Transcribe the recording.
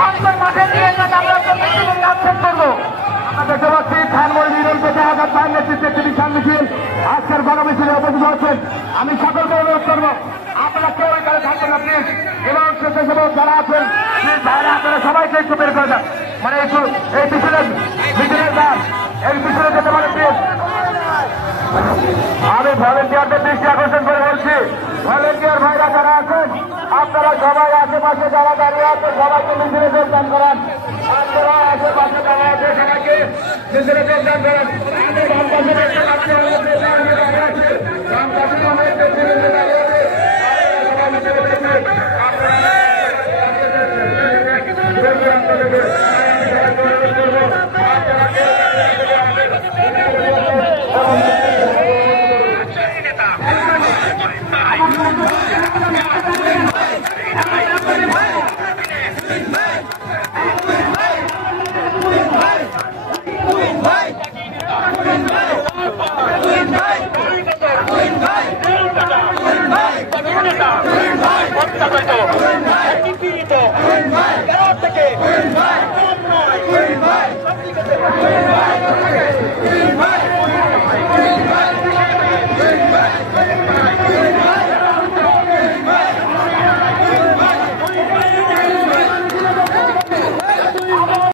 সংসদ মাঠে নিয়ে যান, আমরা প্রত্যেককে আচ্ছেদ করবো। দেখতে পাচ্ছি ধানমন্ডি মিলন পেতে আঘাত পায়ের নেতৃত্বে একটি বিশাল মিছিল আজকের গণমিছিলে উপস্থিত হচ্ছেন। আমি সকলকে অনুরোধ করবো আপনারা কেউ এখানে থাকবেন না প্লিজ, এবং স্বেচ্ছাসেবক যারা আছেন তারা আপনারা সবাইকে একটু বের করে দেন, মানে একটু এই মিছিলের গান এই মিছিলে যেতে পারে প্লিজ। আমি ভলেন্টিয়ারদের দৃষ্টি আকর্ষণ করে বলছি, ভলেন্টিয়ার ভাইরা যারা আছেন আপনারা সবাই আশেপাশে যারা দাঁড়িয়ে আছেন সবাইকে মিছিলে যোগদান করান। আপনারা আশেপাশে যারা আছে সবাইকে মিছিলে যোগদান করেন। থেকে